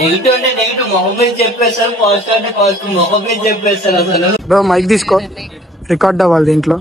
Negative అంటే negative మొహం మీద చెప్పేస్తారు, పాజిటివ్ అంటే పాజిటివ్ మొహం మీద చెప్పేస్తారు. అసలు మైక్ తీసుకో, రికార్డ్ అవ్వాలి దీంట్లో.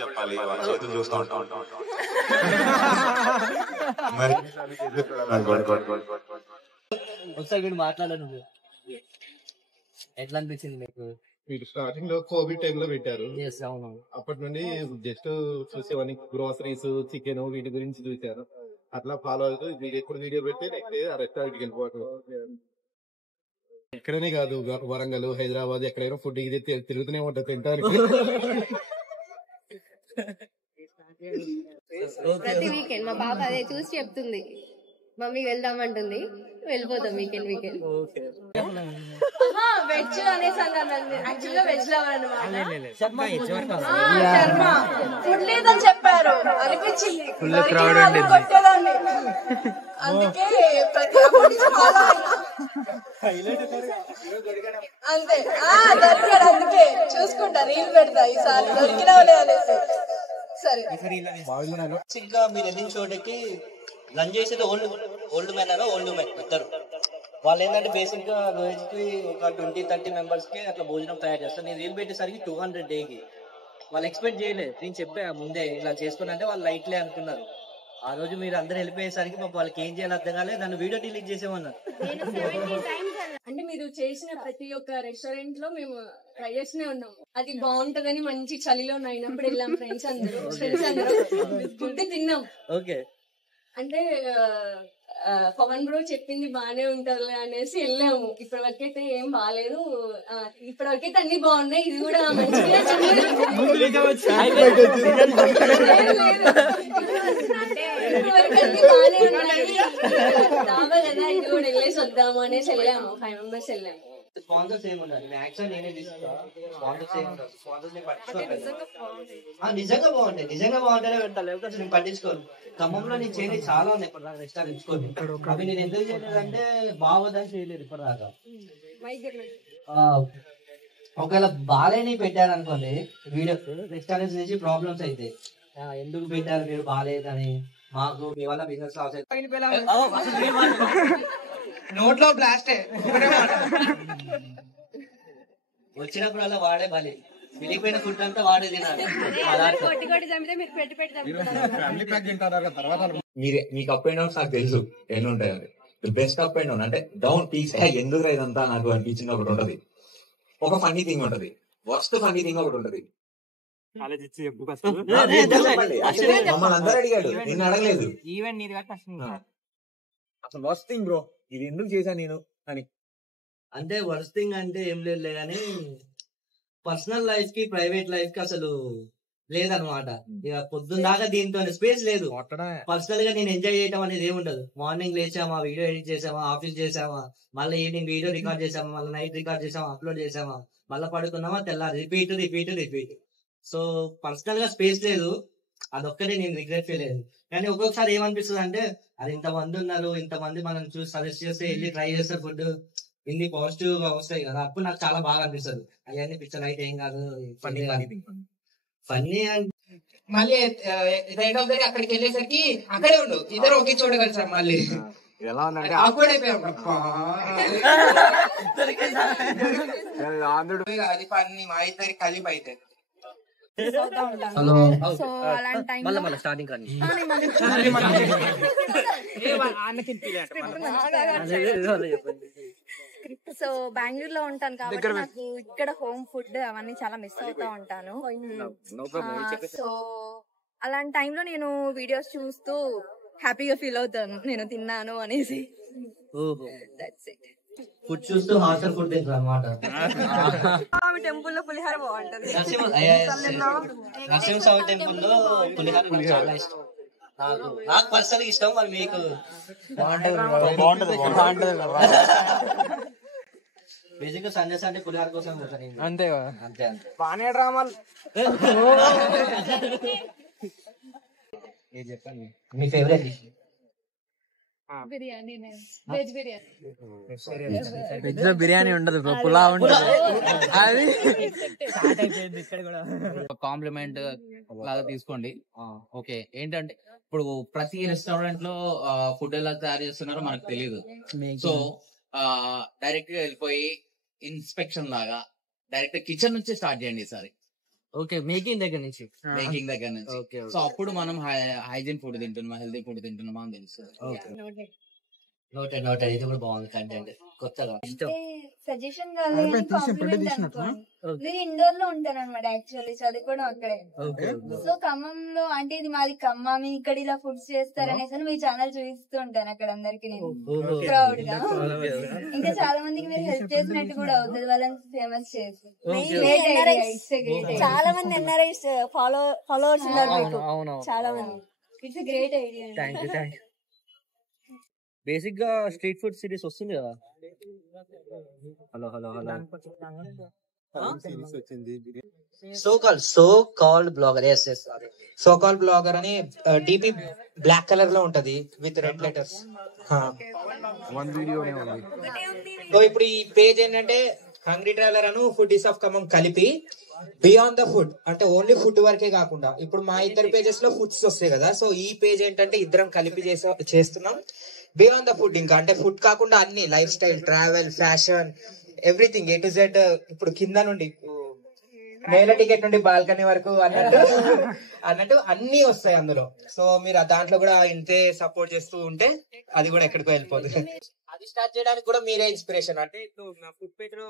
చెప్పాలి చేతులు చూస్తూ ఉంటాం. ఒకసారి వీడు మాట్లాడాను. ఎట్లా అనిపించింది మీకు? మీరు స్టార్టింగ్ లో కోవిడ్ టైమ్ లో పెట్టారు, అవును. అప్పటి నుండి జస్ట్ చూసేవాడిని, గ్రోసరీస్, చికెన్ వీటి గురించి చూసారు. అట్లా ఫాలో అవుతూ మీరు ఎప్పుడు వీడియో పెడితే నెక్స్ట్ డే ఆ రెస్టారెంట్కి వెళ్ళిపోవడం. ఇక్కడనే కాదు, వరంగల్, హైదరాబాద్ ఎక్కడైనా ఫుడ్ ఇది తిరుగుతూనే ఉంటుంది తింటానికి. ప్రతి వీకెండ్ మా పాప అదే చూసి చెప్తుంది, మమ్మీ వెళ్దామంటుంది, వెళ్ళిపోతాం వీకెండ్. వెజ్ అనేసాను, యాక్చువల్ గా వెజ్ లవర్ అనమాట. ఫుడ్ లేదని చెప్పారు, అనిపించింది కొట్టేదాన్ని, అందుకే అంతే దొరికాడు, అందుకే చూసుకుంటా, రీల్ పెడతా ఈసారి దొరికినవలే అనేసి. సరే ఇంకా మీరు వెళ్ళిన చోటకి లంచ్ చేసేది ఓల్డ్ మ్యాన్ అనో ఓల్డ్ మ్యాన్ ఇద్దరు. వాళ్ళు ఏంటంటే బేసిక్ గా రోజుకి ఒక 20-30 మెంబర్స్ కి అట్లా భోజనం తయారు చేస్తారు. నేను రీల్ పెట్టేసరికి 200 డేకి. వాళ్ళు ఎక్స్పెక్ట్ చేయలేదు. నేను చెప్పా ముందే ఇలా చేసుకున్నా అంటే వాళ్ళు లైట్లే అనుకున్నారు. ఆ రోజు మీరు అందరు వెళ్ళిపోయేసరికి వాళ్ళకి ఏం చేయాలి అర్థం కాలేదు, నన్ను వీడియో డిలీట్ చేసేమన్నారు. అంటే మీరు చేసిన ప్రతి ఒక్క రెస్టారెంట్ లో మేము ట్రై చేస్తూనే ఉన్నాము. అది బాగుంటదని మంచి చలిలో అయినప్పుడు వెళ్ళాం, ఫ్రెండ్స్ అందరూ ఫుడ్ తిన్నాం. ఓకే, అంటే పవన్ బ్రో చెప్పింది బానే ఉంటది అనేసి వెళ్ళాము. ఇప్పటి వరకైతే ఏం బాగాలేదు, ఇప్పటి వరకైతే అన్ని బాగున్నాయి. ఇది కూడా మంచిగా ఇది కూడా వెళ్ళేసి వద్దాము అనేసి వెళ్ళాము. 5 members వెళ్ళాము. స్పాన్సర్స్ ఏముండాలి, మ్యాక్సిమం నేనే తీసుకుంటా. స్పాన్సర్స్ ఏముంటారు, స్పాన్సర్స్ నేను పట్టించుకోను. నిజంగా బాగుంటేనే పెట్టాలి, లేకపోతే అసలు నేను పట్టించుకోను. ఖమ్మంలో నేను చేయలేదు చాలా ఉన్నాయి ఇప్పటిదాకా రెస్టారెంట్స్ కొని. అవి నేను ఎందుకు చేయలేదంటే బాగోదని చేయలేదు ఇప్పటిదాకా. ఒకవేళ బాగాలేని పెట్టారు అనుకోండి వీడియో, రెస్టారెంట్స్ నుంచి ప్రాబ్లమ్స్ అయితే ఎందుకు పెట్టారు మీరు బాగాలేదని, మాకు మీ వల్ల బిజినెస్ లాస్ అయితే నోట్లో బ్లాస్టే. వచ్చినప్పుడు అలా వాడే బలి, మిగిలిపోయిన ఫుడ్ అంతా వాడే తినాలి. మీకు అప్ అండ్ డౌన్స్ నాకు తెలుసు ఎన్ని ఉంటాయని. బెస్ట్ అప్ అండ్ డౌన్ అంటే డౌన్ పీక్స్ ఎందుకు ఇదంతా నాకు అనిపించింది ఒకటి ఉంటది. ఒక ఫన్నీ థింగ్ ఉంటది, వర్స్ట్ ఫన్నీ థింగ్ ఒకటి ఉంటది. మమ్మల్ని అందరూ అడిగాడు, నిన్ను అడగలేదు. అసలు వర్స్ట్ థింగ్ బ్రో ఇది ఎందుకు చేశాను నేను అని. అంటే వర్స్ట్ థింగ్ అంటే ఏం లేదులే కానీ పర్సనల్ లైఫ్ కి ప్రైవేట్ లైఫ్ కి అసలు లేదనమాట. ఇక పొద్దున్న దాకా దీంతో స్పేస్ లేదు. పర్సనల్ గా నేను ఎంజాయ్ చేయడం అనేది ఏముండదు. మార్నింగ్ లేచామా, వీడియో ఎడిట్ చేసామా, ఆఫీస్ చేసామా, మళ్ళీ ఈవినింగ్ వీడియో రికార్డ్ చేసామా, మళ్ళీ నైట్ రికార్డ్ చేసామా, అప్లోడ్ చేసామా, మళ్ళీ పడుకున్నామా, తెల్లారి రిపీట్. సో పర్సనల్ గా స్పేస్ లేదు, అదొక్కటే నేను రిగ్రెట్ ఫీల్ అయ్యేది. కానీ ఒక్కొక్కసారి ఏమనిపిస్తుంది అంటే అది ఇంతమంది ఉన్నారు, ఇంతమంది మనం చూసి సజెస్ట్ చేస్తే వెళ్ళి ట్రై చేస్తారు, ఫుడ్ ఇన్ని పాజిటివ్ గా వస్తాయి కదా, అప్పుడు నాకు చాలా బాగా అనిపిస్తుంది. అవన్నీ పిక్చర్ అయితే ఏం కాదు, ఫన్నీ అంటే మళ్ళీ రైట్ ఆఫ్ దగ్గర అక్కడికి వెళ్ళేసరికి అక్కడే ఉండు, ఇద్దరు ఒకే చోట కలిసారు. మళ్ళీ ఎలా ఉందంటే ఆక్వర్డ్ అయిపోయాం. అది పని మా ఇద్దరికి కలిపి అయితే సో బెంగళూరులో ఉంటాను కాబట్టి నాకు ఇక్కడ హోమ్ ఫుడ్ అవన్నీ చాలా మిస్ అవుతా ఉంటాను. సో అలాంటి టైంలో నేను వీడియోస్ చూస్తూ హ్యాపీగా ఫీల్ అవుతాను, నేను తిన్నాను అనేసి. ఫుడ్ చూస్తూ హాస్టల్ ఫుడ్ తింటారు అనమాట. టెంపుల్ లో పులిహార బాగుంటది. నరసింహస్వామి టెంపుల్ లో పులిహార నాకు చాలా ఇష్టం. నాకు పర్సనల్ ఇష్టం. మరి మీకు బాగుంటది. బేసిక్ గా సండే సండే పులిహార కోసం పోతాను. అంతే అంతే బానే డ్రామాలు. చెప్పండి మీ favourite dish? Biryani. Veg biryani. Veg లో బిర్యానీ ఉండదు బ్రో, పులావ్ ఉంటుంది. అది కాంప్లిమెంట్ లాగా తీసుకోండి. ఓకే, ఏంటంటే ఇప్పుడు ప్రతి రెస్టారెంట్ లో ఫుడ్ ఎలా తయారు చేస్తున్నారో మనకు తెలియదు. సో డైరెక్ట్ గా వెళ్ళిపోయి ఇన్స్పెక్షన్ లాగా డైరెక్ట్ కిచెన్ నుంచి స్టార్ట్ చేయండి ఈసారి. ఓకే, మేకింగ్ దగ్గర నుంచి. సో అప్పుడు మనం హైజీన్ ఫుడ్ తింటున్నాం, హెల్తీ ఫుడ్ తింటున్నామా అని తెలుస్తుంది. నోటే ఇది కూడా బాగుంది కంటెంట్, కొత్తగా. సజెషన్ కాదు, నేను ఇండోర్ లో ఉంటాను అనమాట. యాక్చువల్లీ చదువుకోవడం అక్కడే. సో ఖమ్మంలో అంటే ఇది మాది ఖమ్మం, ఇక్కడ ఇలా ఫుడ్స్ చేస్తారనేసి మీ ఛానల్ చూపిస్తూ ఉంటాను అక్కడ అందరికి నేను ప్రౌడ్ గా. ఇంకా చాలా మందికి మీరు హెల్ప్ చేసినట్టు కూడా అవుతుంది వాళ్ళని ఫేమస్ చేసి. చాలా మంది ఎన్ఆర్ఐస్ ఫాలోవర్స్ ఉన్నారు మీకు, చాలా మంది. It's great idea. బేసిక్ గా స్ట్రీట్ ఫుడ్ సిరీస్ వస్తుంది కదా. Hello so called blogger. So called blogger అని డిపి బ్లాక్ కలర్ లో ఉంటది విత్ రెడ్ లెటర్స్. సో ఇప్పుడు ఈ పేజ్ ఏంటంటే hungry traveller Anu foodies of Khammam కలిపి బియాండ్ ద ఫుడ్, అంటే ఓన్లీ ఫుడ్ వరకే కాకుండా ఇప్పుడు మా ఇద్దరు పేజెస్ లో ఫుడ్స్ వస్తాయి కదా. సో ఈ పేజ్ ఏంటంటే ఇద్దరం కలిపి చేస్తున్నాం బియాండ్ ద ఫుడ్. ఇంకా అంటే ఫుడ్ కాకుండా అన్ని life style, travel, fashion, everything A to Z. ఇప్పుడు కింద నుండి మేళ టికెట్ నుండి బాల్కనీ వరకు అన్నట్టు అన్ని వస్తాయి అందులో. సో మీరు దాంట్లో కూడా ఇంతే సపోర్ట్ చేస్తూ ఉంటే అది కూడా ఎక్కడికో వెళ్ళిపోతుంది. అది స్టార్ట్ చేయడానికి కూడా మీరే ఇన్స్పిరేషన్. అంటే ఇప్పుడు నా ఫుడ్ పేజ్ లో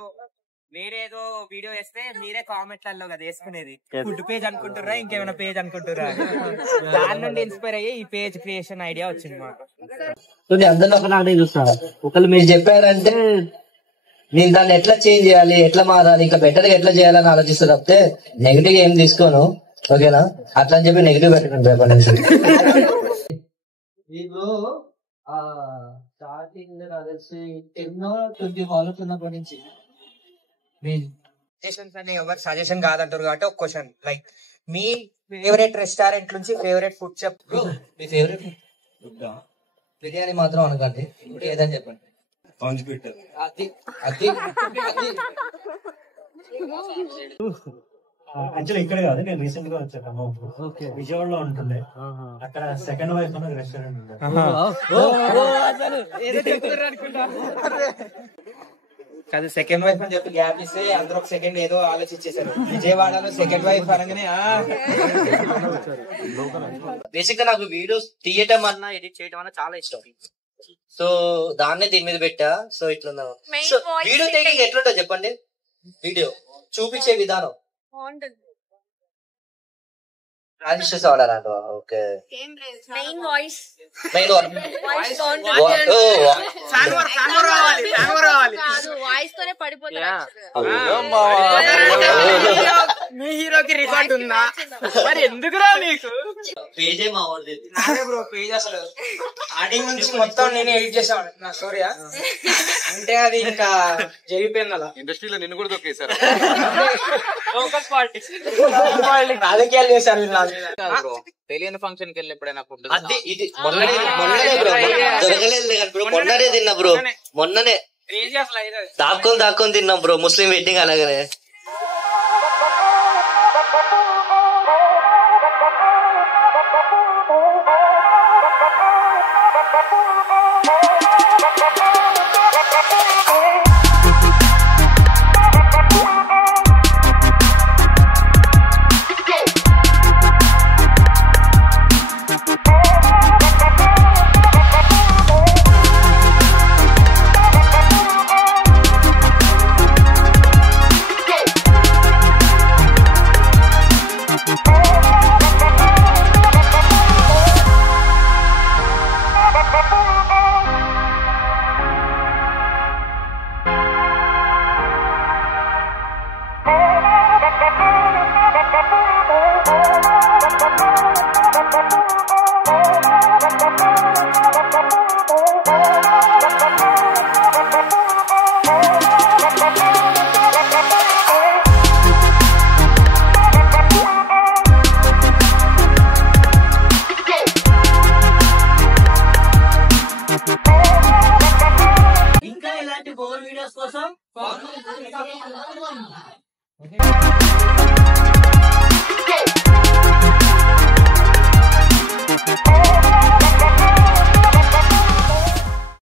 మీరేదో వీడియో వేస్తే మీరే కామెంట్లలో కదా వేసుకునేది. ఫుడ్ పేజ్ అనుకుంటుర్రా ఇంకేమైనా పేజ్ అనుకుంటుర్రా? దాని నుండి ఇన్స్పైర్ అయ్యి ఈ పేజ్ క్రియేషన్ ఐడియా వచ్చింది మాకు. అందరిలో ఒకటి చూస్తున్నా, ఒకళ్ళు మీరు చెప్పారంటే నేను దాన్ని ఎట్లా చేంజ్ చేయాలి, ఎట్లా మారాలి, ఇంకా బెటర్ గా ఎట్లా చేయాలని ఆలోచిస్తా తప్పితే నెగిటివ్ ఏం తీసుకోను. ఓకేనా? అట్లా అని చెప్పి నెగిటివ్ పెట్టండి రేపటి నుంచి. ఇప్పుడు స్టార్టింగ్ తెలిసి 10-20 ఫాలోవర్స్ ఉన్నప్పటి నుంచి అని ఎవరు సజెషన్ కాదంటారు కాబట్టి ఒక క్వశ్చన్ లైక్ మీ ఫేవరెట్ రెస్టారెంట్ నుంచి ఫేవరెట్ ఫుడ్ చెప్పు. మీ ఫేవరెట్ బిర్యానీ మాత్రం అనకండి, ఏదని చెప్పండి. యాక్చువల్లీ ఇక్కడ కాదు, నేను రీసెంట్ గా వచ్చాను విజయవాడలో ఉంటుండే. అక్కడ సెకండ్ వైఫ్ అనే రెస్టారెంట్ ఉంది. కాదు సెకండ్ వైఫ్ అని చెప్పి గ్యాప్ ఇస్తే అందరూ ఒక సెకండ్ ఏదో ఆలోచించేశారు. విజయవాడలో సెకండ్ వైఫ్ అనగానే బేసిక్ గా నాకు వీడియోస్ తీయటం అన్నా ఎడిట్ చేయడం అన్నా చాలా ఇష్టం. సో దాన్నే దీని మీద పెట్టా. సో ఇట్లా వీడియో టేకింగ్ ఎట్లుంటో చెప్పండి. వీడియో చూపించే విధానం ట్రాన్సిషన్స్ వాడాలంట. ఓకే, మెయిన్ వాయిస్ వాయిస్ తోనే పడిపోతారు. మీ హీరోకి రికార్డ్ ఉందా మరి? ఎందుకురా నీకు పేజే మా వాడిది బ్రో. పేజ్ అసలు స్టార్టింగ్ నుంచి మొత్తం నేను ఎడిట్ చేసాను నా స్టోరీ. అంటే అది ఇంకా జరిగిపోయింది అలా. ఇండస్ట్రీలో నిన్ను కూడా దొక్కేశారు. లోకల్ పాలిటిక్స్ రాజకీయాలు చేశారు వీళ్ళు. తెలియని ఫంక్షన్ కి వెళ్ళి ఎప్పుడైనా ఫుడ్ మొన్ననే తిన్నా బ్రో. మొన్ననే దాక్కొని తిన్నాం బ్రో. ముస్లిం వెడ్డింగ్ అలాగనే. ఇంకా ఇలాంటి బోర్ వీడియోస్ కోసం